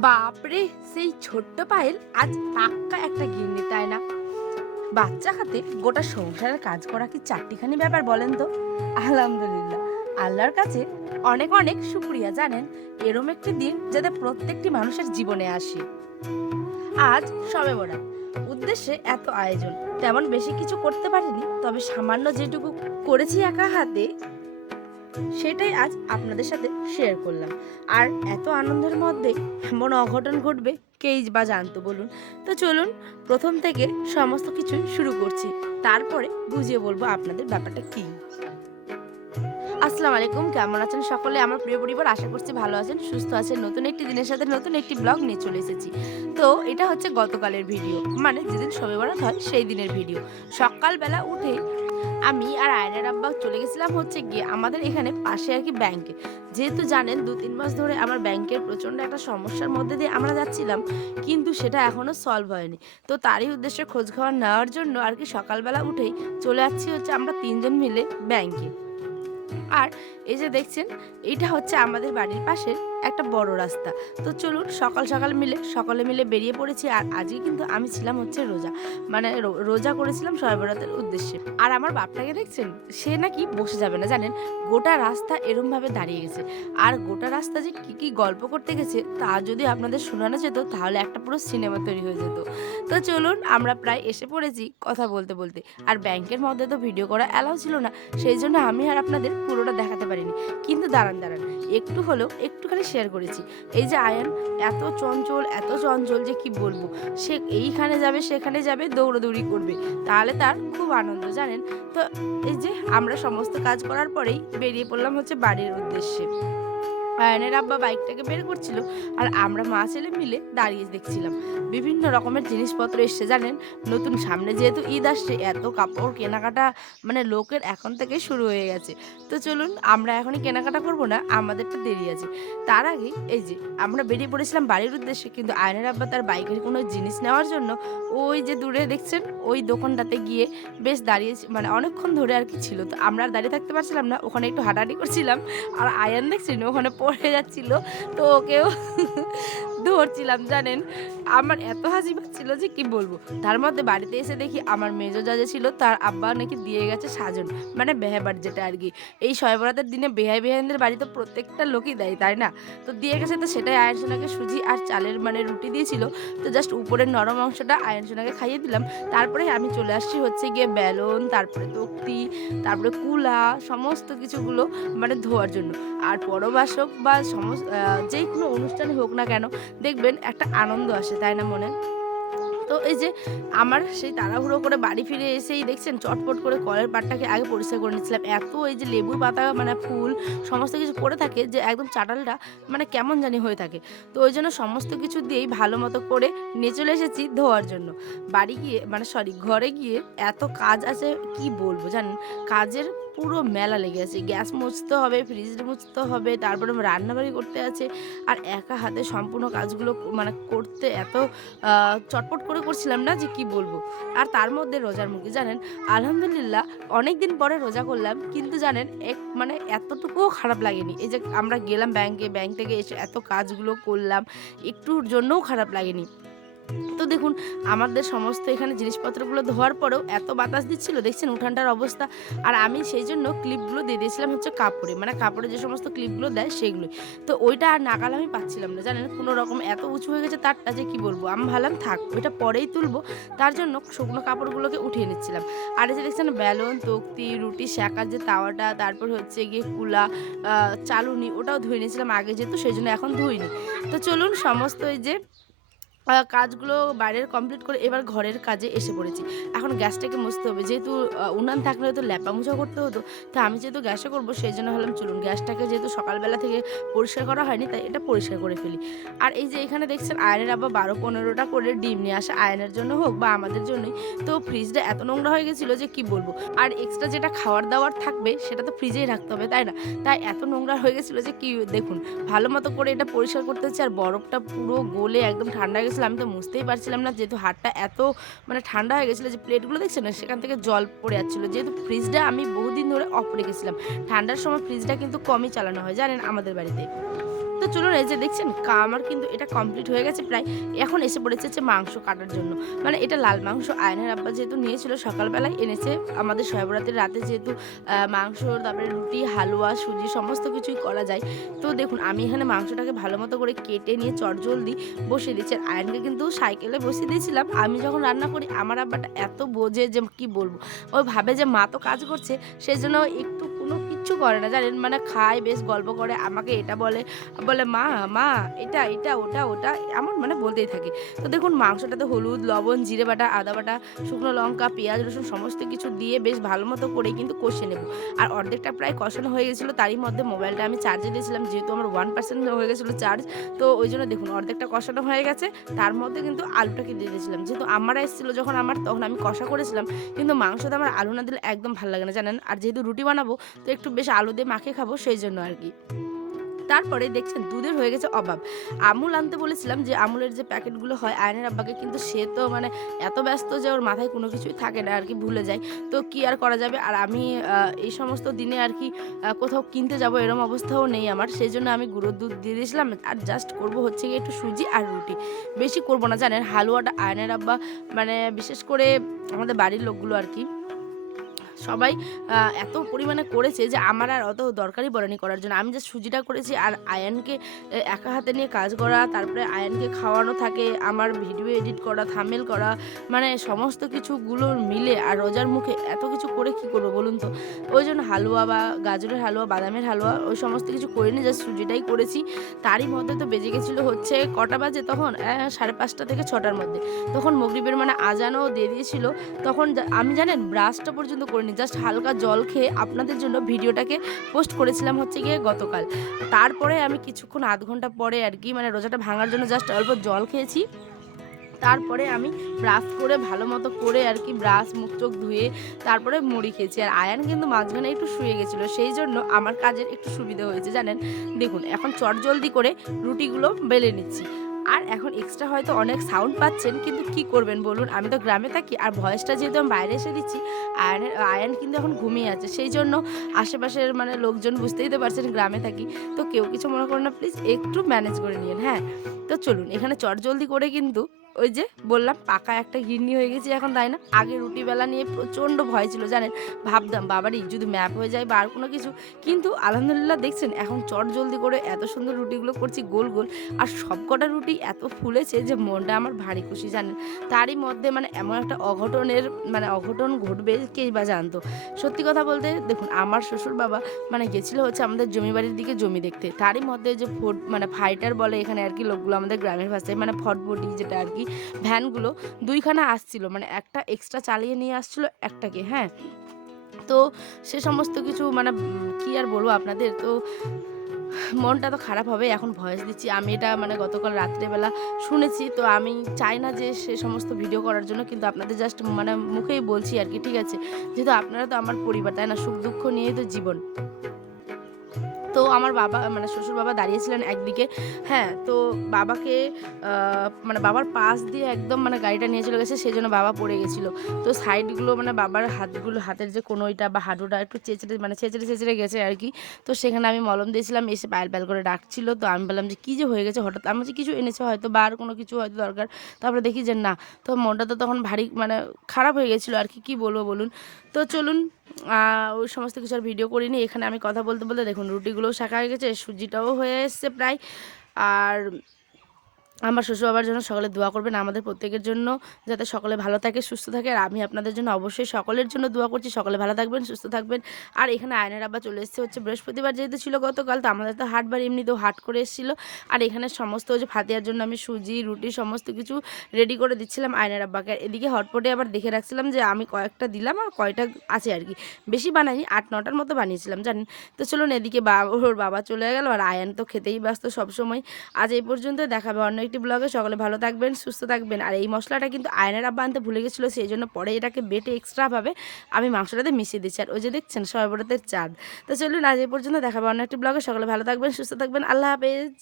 বাপরে, সেই ছোট্ট পায়েল আজ পাক্কা একটা গিন্নি, তাই না? বাচ্চা হাতে গোটা সংসারের কাজ করা কি চারটিখানি ব্যাপার বলেন তো? আলহামদুলিল্লাহ, আল্লাহর কাছে অনেক অনেক শুক্রিয়া জানেন, এরম একটি দিন যাতে প্রত্যেকটি মানুষের জীবনে আসে। আজ শবে বরাত, উদ্দেশ্যে এত আয়োজন, তেমন বেশি কিছু করতে পারিনি, তবে সামান্য যেটুকু করেছি একা হাতে সেটাই আজ আপনাদের সাথে শেয়ার করলাম। আর এত আনন্দের মধ্যে এমন অঘটন ঘটবে কেই বা জানতো বলুন? তো চলুন প্রথম থেকে সমস্ত কিছু শুরু করছি, তারপরে বুঝিয়ে বলবো আপনাদের ব্যাপারটা কি। আসসালামু আলাইকুম, কেমন আছেন সকলে? আমার প্রিয় পরিবার, আশা করছি ভালো আছেন, সুস্থ আছেন। নতুন একটি দিনের সাথে নতুন একটি ব্লগ নিয়ে চলে এসেছি। তো এটা হচ্ছে গতকালের ভিডিও, মানে যেদিন শবে বরাত হয় সেই দিনের ভিডিও। সকালবেলা উঠে আমি আর আয়নের আব্বা চলে গেছিলাম হচ্ছে গিয়ে আমাদের এখানে পাশে আর কি ব্যাংকে। যেহেতু জানেন 2-3 মাস ধরে আমার ব্যাংকের প্রচণ্ড একটা সমস্যার মধ্যে দিয়ে আমরা যাচ্ছিলাম, কিন্তু সেটা এখনও সলভ হয়নি। তো তারই উদ্দেশ্যে খোঁজ খবর নেওয়ার জন্য আর কি সকালবেলা উঠেই চলে যাচ্ছি হচ্ছে আমরা 3 জন মিলে ব্যাংকে। আর এই যে দেখছেন, এইটা হচ্ছে আমাদের বাড়ির পাশের একটা বড় রাস্তা। তো চলুন সকাল সকাল সকলে মিলে বেরিয়ে পড়েছি। আর আজকে কিন্তু আমি ছিলাম হচ্ছে রোজা, মানে রোজা করেছিলাম শবে বরাতের উদ্দেশ্যে। আর আমার বাপটাকে দেখছেন, সে নাকি বসে যাবে না জানেন, গোটা রাস্তা এরম ভাবে দাঁড়িয়ে গেছে। আর গোটা রাস্তা যে কি কি গল্প করতে গেছে তা যদি আপনাদের শোনানো যেত তাহলে একটা পুরো সিনেমা তৈরি হয়ে যেত। তো চলুন আমরা প্রায় এসে পড়েছি কথা বলতে বলতে। আর ব্যাংকের মধ্যে তো ভিডিও করা অ্যালাউ ছিল না, সেই জন্য আমি আর আপনাদের পুরোটা দেখাতে পারিনি। কিন্তু দাঁড়ান দাঁড়ান, একটু হলেও একটুখানি শেয়ার করেছি। এই যে আয়ান এত চঞ্চল যে কি বলবো, সে এইখানে যাবে সেখানে যাবে, দৌড়াদৌড়ি করবে, তাহলে তার খুব আনন্দ জানেন। তো এই যে আমরা সমস্ত কাজ করার পরেই বেরিয়ে পড়লাম হচ্ছে বাড়ির উদ্দেশ্যে। আয়নের আব্বা বাইকটাকে বের করছিল, আর আমরা মা ছেলে মিলে দাঁড়িয়ে দেখছিলাম। বিভিন্ন রকমের জিনিসপত্র এসছে জানেন, নতুন সামনে যেহেতু ঈদ আসছে, এত কাপড় কেনাকাটা মানে লোকের এখন থেকে শুরু হয়ে গেছে। তো চলুন আমরা এখনই কেনাকাটা করব না, আমাদের তো দেরি আছে। তার আগে এই যে আমরা বেরিয়ে পড়েছিলাম বাড়ির উদ্দেশ্যে, কিন্তু আয়নের আব্বা তার বাইকের কোনো জিনিস নেওয়ার জন্য ওই যে দূরে দেখছেন ওই দোকানটাতে গিয়ে বেশ দাঁড়িয়ে, মানে অনেকক্ষণ ধরে আর কি ছিল। তো আমরা আর দাঁড়িয়ে থাকতে পারছিলাম না, ওখানে একটু হাঁটাহাঁটি করছিলাম। আর আয়ান দেখছেন ওখানে পড়ে যাচ্ছিল, তো ওকেও ধরছিলাম জানেন। আমার এত হাসি পাচ্ছিল যে কি বলবো। তার মধ্যে বাড়িতে এসে দেখি আমার মেজো যা ছিল তার আব্বা নাকি দিয়ে গেছে সাজন, মানে বেহাবার যেটা আর কি। এই শবে বরাতের দিনে বেহাইনদের বাড়ি তো প্রত্যেকটা লোকই দেয়, তাই না? তো দিয়ে গেছে, তো সেটাই আয়ন সোনাকে সুজি আর চালের মানে রুটি দিয়েছিল। তো জাস্ট উপরের নরম অংশটা আয়ন সোনাকে খাইয়ে দিলাম। তারপরে আমি চলে আসছি হচ্ছে গিয়ে বেলুন, তারপরে তক্তি, তারপরে কুলা, সমস্ত কিছুগুলো মানে ধোয়ার জন্য। আর পরবাসক বা যে কোনো অনুষ্ঠানে হোক না কেন, দেখবেন একটা আনন্দ আসে, তাই না মনে? তো এই যে আমার সেই তাড়াহুড়ো করে বাড়ি ফিরে এসেই দেখছেন চটপট করে কলের পাড়টাকে আগে পরিষ্কার করে নিচ্ছিলাম। এত এই যে লেবুর পাতা মানে ফুল সমস্ত কিছু পড়ে থাকে যে একদম চাটালটা মানে কেমন জানি হয়ে থাকে। তো ওই জন্য সমস্ত কিছু দিয়েই ভালো মতো করে নিয়ে চলে এসেছি ধোয়ার জন্য। বাড়ি গিয়ে মানে সরি ঘরে গিয়ে এত কাজ আছে কি বলবো জানেন, কাজের পুরো মেলা লেগে আছে। গ্যাস মুছতে হবে, ফ্রিজ মুছতে হবে, তারপরে রান্নাবাড়ি করতে আছে। আর একা হাতে সম্পূর্ণ কাজগুলো মানে করতে এত চটপট করে করছিলাম না যে কি বলবো। আর তার মধ্যে রোজার মুখে জানেন, আলহামদুলিল্লাহ অনেক দিন পরে রোজা করলাম, কিন্তু জানেন মানে এতটুকুও খারাপ লাগেনি। এই যে আমরা গেলাম ব্যাংকে, ব্যাংক থেকে এসে এত কাজগুলো করলাম, একটুর জন্যও খারাপ লাগেনি। তো দেখুন আমাদের সমস্ত এখানে জিনিসপত্রগুলো ধোয়ার পরেও এত বাতাস দিচ্ছিল দেখছেন উঠানটার অবস্থা। আর আমি সেই জন্য ক্লিপগুলো দিয়ে দিয়েছিলাম হচ্ছে কাপড়ে, মানে কাপড়ে যে সমস্ত ক্লিপগুলো দেয় সেগুলোই। তো ওইটা আর নাগাল আমি পাচ্ছিলাম না জানেন, কোনো রকম এত উঁচু হয়ে গেছে তারটা যে কি বলবো। আমি ভাবলাম থাক ওইটা পরেই তুলবো, তার জন্য শুকনো কাপড়গুলোকে উঠিয়ে নিচ্ছিলাম। আর এই যে দেখছেন বেলুন, তক্তি, রুটি শেখার যে তাওয়াটা, তারপর হচ্ছে গিয়ে কুলা, চালুনি, ওটাও ধুয়ে নিয়েছিলাম আগে যেহেতু, সেই জন্য এখন ধুইনি। তো চলুন সমস্ত এই যে কাজগুলো বাইরের কমপ্লিট করে এবার ঘরের কাজে এসে পড়েছি। এখন গ্যাসটাকে মুছতে হবে, যেহেতু উনান থাকলে হয়তো ল্যাপা মোছা করতে হতো। তো আমি যেহেতু গ্যাসে করবো সেই জন্য ভাবলাম চলুন গ্যাসটাকে যেহেতু সকালবেলা থেকে পরিষ্কার করা হয়নি, তাই এটা পরিষ্কার করে ফেলি। আর এই যে এখানে দেখছেন আয়নের আবার 12-15টা করে ডিম নিয়ে আসা, আয়নের জন্য হোক বা আমাদের জন্যই। তো ফ্রিজটা এত নোংরা হয়ে গেছিলো যে কি বলবো। আর এক্সট্রা যেটা খাওয়ার দাওয়ার থাকবে সেটা তো ফ্রিজেই রাখতে হবে, তাই না? তাই এত নোংরা হয়ে গেছিলো যে কি দেখুন, ভালো মতো করে এটা পরিষ্কার করতে হচ্ছে। আর বরফটা পুরো গলে একদম ঠান্ডা হয়ে গেছিলো, আমি তো বুঝতেই পারছিলাম না, যেহেতু হাতটা এত মানে ঠান্ডা হয়ে গেছিলো যে প্লেটগুলো দেখছেন না সেখান থেকে জল পড়ে যাচ্ছিলো। যেহেতু ফ্রিজটা আমি বহুদিন ধরে অফ রেখেছিলাম, ঠান্ডার সময় ফ্রিজটা কিন্তু কমই চালানো হয় জানেন আমাদের বাড়িতে। তো চলুন, এই যে দেখছেন আমার কিন্তু এটা কমপ্লিট হয়ে গেছে প্রায়। এখন এসে পড়েছে হচ্ছে মাংস কাটার জন্য। মানে এটা লাল মাংস আয়নের আব্বা যেহেতু নিয়েছিল সকালবেলায় এনেছে, আমাদের শবে বরাতের রাতে যেহেতু মাংস, তারপরে রুটি, হালুয়া, সুজি সমস্ত কিছুই করা যায়। তো দেখুন আমি এখানে মাংসটাকে ভালো মতো করে কেটে নিয়ে চটজলদি বসিয়ে দিচ্ছি। আর আয়নকে কিন্তু সাইকেলে বসিয়ে দিয়েছিলাম। আমি যখন রান্না করি আমার আব্বাটা এত বোঝে যে কি বলবো। ও ভাবে যে মা তো কাজ করছে, সেজন্য একটু কোনো কিচ্ছু করে না জানেন। মানে খায়, বেশ গল্প করে, আমাকে এটা বলে, বলে মা, মা এটা, এটা, ওটা, ওটা এমন মানে বলতেই থাকে। তো দেখুন মাংসটাতে হলুদ, লবণ, জিরে বাটা, আদা বাটা, শুকনো লঙ্কা, পেঁয়াজ, রসুন সমস্ত কিছু দিয়ে বেশ ভালো মতো করে কিন্তু কষিয়ে নেব। আর অর্ধেকটা প্রায় কষানো হয়ে গেছিলো, তারই মধ্যে মোবাইলটা আমি চার্জে দিয়েছিলাম, যেহেতু আমার 1% হয়ে গেছিলো চার্জ। তো ওই জন্য দেখুন অর্ধেকটা কষানো হয়ে গেছে, তার মধ্যে কিন্তু আলুটাকে দিয়ে দিয়েছিলাম। যেহেতু আমার এসেছিলো যখন তখন আমি কষা করেছিলাম, কিন্তু মাংসতে আমার আলু না দিলে একদম ভালো লাগে না জানেন। আর যেহেতু রুটি বানাবো তো একটু বেশ আলু দিয়ে মাখিয়ে খাবো, সেই জন্য আর কি। তারপরে দেখছেন দুধের হয়ে গেছে অভাব। আমুল আনতে বলেছিলাম, যে আমুলের যে প্যাকেটগুলো হয় আয়নের আব্বাকে, কিন্তু সে তো মানে এত ব্যস্ত যে ওর মাথায় কোনো কিছুই থাকে না আর কি, ভুলে যায়। তো কি আর করা যাবে। আর আমি এই সমস্ত দিনে আর কি কোথাও কিনতে যাব এরম অবস্থাও নেই আমার, সেই জন্য আমি গুঁড়োর দুধ দিয়ে দিয়েছিলাম। আর জাস্ট করব হচ্ছে গিয়ে একটু সুজি আর রুটি, বেশি করব না জানেন। হালুয়াটা আয়নের আব্বা মানে বিশেষ করে আমাদের বাড়ির লোকগুলো আর কি সবাই এত পরিমাণে করেছে যে আমার আর অত দরকারই পড়েনি করার জন্য। আমি জাস্ট সুজিটা করেছি। আর আয়ানকে একা হাতে নিয়ে কাজ করা, তারপরে আয়ানকে খাওয়ানো থাকে, আমার ভিডিও এডিট করা, থাম্বনেল করা, মানে সমস্ত কিছুগুলো মিলে আর রোজার মুখে এত কিছু করে কি করবো বলুন তো। ওই জন্য হালুয়া বা গাজরের হালুয়া, বাদামের হালুয়া ওই সমস্ত কিছু করিনি, জাস্ট সুজিটাই করেছি। তারই মধ্যে তো বেজে গেছিলো হচ্ছে কটা বাজে তখন, 5:30 থেকে 6টার মধ্যে। তখন মাগরিবের মানে আজানও দিয়ে দিয়েছিল। তখন আমি জানেন ব্রাশটা পর্যন্ত করিনি, জাস্ট হালকা জল খেয়ে আপনাদের জন্য ভিডিওটাকে পোস্ট করেছিলাম হচ্ছে গিয়ে গতকাল। তারপরে আমি কিছুক্ষণ আধ ঘন্টা পরে আর কি মানে রোজাটা ভাঙার জন্য জাস্ট অল্প জল খেয়েছি। তারপরে আমি ব্রাশ করে ভালো মতো করে আর কি ব্রাশ মুখ চোখ ধুয়ে তারপরে মুড়ি খেয়েছি। আর আয়ান কিন্তু মাঝখানে একটু শুয়ে গেছিলো, সেই জন্য আমার কাজের একটু সুবিধা হয়েছে জানেন। দেখুন এখন চটজলদি করে রুটিগুলো বেলে নিচ্ছি। আর এখন এক্সট্রা হয়তো অনেক সাউন্ড পাচ্ছেন, কিন্তু কি করবেন বলুন, আমি তো গ্রামে থাকি। আর ভয়েসটা যেহেতু আমি বাইরে এসে দিচ্ছি, আয়ান কিন্তু এখন ঘুমিয়ে আছে, সেই জন্য আশেপাশের মানে লোকজন বুঝতেই তো পারছেন গ্রামে থাকি। তো কেউ কিছু মনে করেন না প্লিজ, একটু ম্যানেজ করে নিন। হ্যাঁ, তো চলুন এখানে চটজলদি করে কিন্তু ওই যে বললাম পাকা একটা গিন্নি হয়ে গেছি এখন, তাই না। আগে রুটি বেলা নিয়ে প্রচণ্ড ভয় ছিল জানেন, ভাবতাম বাবারই যদি ম্যাপ হয়ে যায় বা আর কোনো কিছু। কিন্তু আলহামদুলিল্লাহ দেখছেন এখন চট জলদি করে এত সুন্দর রুটিগুলো করছি গোল গোল, আর সবকটা রুটি এত ফুলেছে যে মনটা আমার ভারী খুশি জানেন। তারই মধ্যে মানে এমন একটা অঘটন ঘটবে কে বা জানতো। সত্যি কথা বলতে দেখুন আমার শ্বশুর বাবা মানে গেছিলো হচ্ছে আমাদের জমি বাড়ির দিকে জমি দেখতে, তারই মধ্যে যে ফাইটার বলে এখানে আর কি লোকগুলো আমাদের গ্রামের ভাষায়, মানে ফটফটি যেটা আর কি, ভ্যানগুলো 2খানা আসছিল, মানে একটা এক্সট্রা চালিয়ে নিয়ে আসছিল একটাকে। হ্যাঁ, তো সে সমস্ত কিছু মানে কি আর বলবো আপনাদের। তো মনটা তো খারাপ হবে, এখন ভয়েস দিচ্ছি আমি, এটা মানে গতকাল রাত্রেবেলা শুনেছি। তো আমি চাই না যে সে সমস্ত ভিডিও করার জন্য, কিন্তু আপনাদের জাস্ট মানে মুখেই বলছি আর কি, ঠিক আছে। যেহেতু আপনারা তো আমার পরিবার, তাই না, সুখ দুঃখ নিয়েই তো জীবন। তো আমার বাবা মানে শ্বশুর বাবা দাঁড়িয়েছিলেন একদিকে। হ্যাঁ, তো বাবাকে মানে বাবার পাশ দিয়ে একদম মানে গাড়িটা নিয়ে চলে গেছে, সেই জন্য বাবা পড়ে গেছিলো। তো সাইডগুলো মানে বাবার হাতের যে কোনোইটা বা হাঁটুটা একটু চেঁচড়ে গেছে আর কি। তো সেখানে আমি মলম দিয়েছিলাম, এসে পায়েল পায়েল করে ডাকছিল। তো আমি বললাম যে কী যে হয়ে গেছে হঠাৎ, আমি যে কিছু এনেছে হয়তো বা আর কোনো কিছু হয়তো দরকার। তারপরে দেখি যে না, তো মনটা তো তখন ভারী মানে খারাপ হয়ে গেছিলো আর কি, কী বলবো বলুন। তো চলুন ওই সমস্ত কিছু আর ভিডিও করিনি। এখানে আমি কথা বলতে বলতে দেখুন রুটিগুলোও শাঁকা হয়ে গেছে, সুজিটাও হয়ে এসছে প্রায়। আর আমার শ্বশুর বাবার জন্য সকলে দোয়া করবেন, আমাদের প্রত্যেকের জন্য, যাতে সকলে ভালো থাকে সুস্থ থাকে। আর আমি আপনাদের জন্য অবশ্যই সকলের জন্য দোয়া করছি, সকলে ভালো থাকবেন সুস্থ থাকবেন। আর এখানে আয়নের আব্বা চলে এসেছে হচ্ছে বৃহস্পতিবার, যেহেতু ছিল গতকাল, তো আমাদের তো হাটবার এমনিতেও হাট করে এসেছিলো। আর এখানে সমস্ত যে ফাতিয়ার জন্য আমি সুজি রুটি সমস্ত কিছু রেডি করে দিচ্ছিলাম আয়নের আব্বাকে। আর এদিকে হটপটে আবার দেখে রাখছিলাম যে আমি কয়েকটা দিলাম আর কয়টা আছে আর কি, বেশি বানাইনি, 8-9টার মতো বানিয়েছিলাম জানেন। তো চলুন এদিকে ওর বাবা চলে গেল, আর আয়ান তো খেতেই ব্যস্ত সবসময়। আজ এই পর্যন্ত, দেখাবে অন্য একটি ব্লগে। সকলে ভালো থাকবেন সুস্থ থাকবেন। আর এই মশলাটা কিন্তু আয়নের আব্বা আনতে ভুলে গেছিলো, সেই জন্য পরে এটাকে বেটে এক্সট্রাভাবে আমি মাংসটাতে মিশিয়ে দিচ্ছি। আর ওই যে দেখছেন শবে বরাতের চাঁদ। তো চলুন আজ এই পর্যন্ত, দেখাবে অন্য একটি ব্লগে। সকলে ভালো থাকবেন সুস্থ থাকবেন, আল্লাহ হাফেজ।